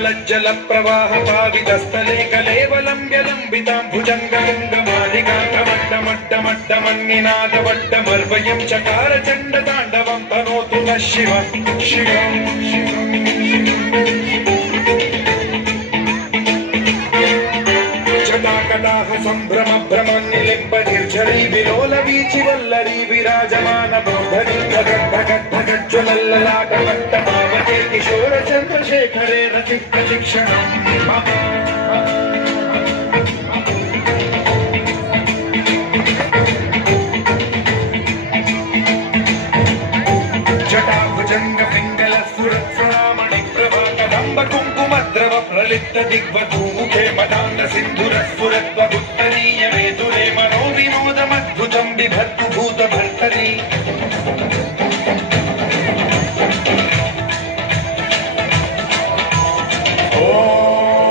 गलज्जल प्रवाह पावितस्थले कलेवलम्ब्यलम्बितां भुजङ्गलिङ्गमालिकान्तमड्डमड्डमड्डमन्निनादवड्डमर्वयं चकार चण्डताण्डवं तनोतु नः शिव शिव जटाकटाह सम्भ्रम भ्रमन्निलिम्ब निर्झरी विलोल वीचि वल्लरी विराजमान बौद्धरी धगद्धगद्धगज्ज्वलल्ललाटमट्टमावते किशोर चन्द्रशेखरे रतिः प्रतिक्षणम् जटाभुजङ्ग पिङ्गल स्फुरत्सुरामणि प्रभा कदम्ब कुङ्कुमद्रव प्रलिप्त दिग्वधूमुखे मदान्ध सिन्धुरस्फुरत्वगुत्तरीय वेदुरे मनो विनोदमद्भुतं बिभर्तु भूतभर्तरी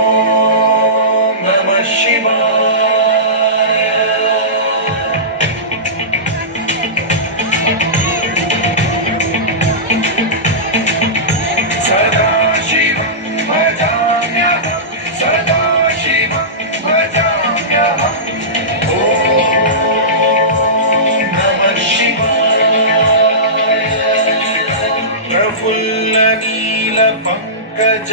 ॐ नमः शिवाय सदाशिवं भजाम्यहं सदाशिवं भजाम्यहं ॐ नमः शिवाय प्रफुल्लनीलपङ्कज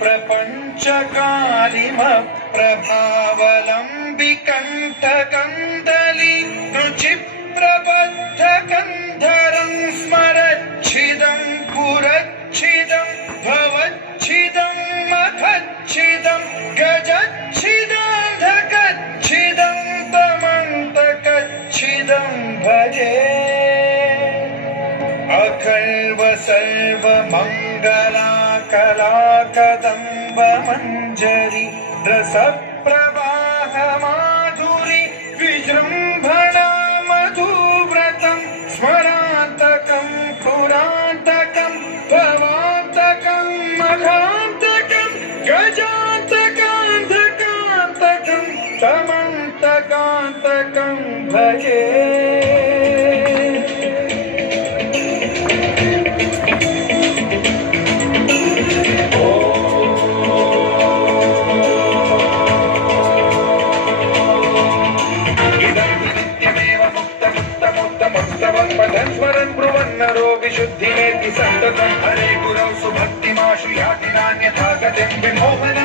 प्रपञ्चकालिमप्रभावलम्बिकण्ठकन्दली रुचिप्रबद्धकन्धरं स्मरच्छिदं पुरच्छिदं भवच्छिदं मखच्छिदं गजच्छिदं तमन्तकच्छिदं भजे अखल्व सर्वमङ्गलाकलाकदम्ब मञ्जरी रसप्रवाह माधुरी विजृम्भणा मधुव्रतं स्मरान्तकं पुरान्तकं भवान्तकं मघान्तकं गजान्तकान्तकान्तकं तमन्तकान्तकं भजे स्मरन् ब्रुवन्नरो विशुद्धिमेति सन्ततं हरे गुरौ सुभक्तिमाशु याति नान्यथा गतिं विमोहन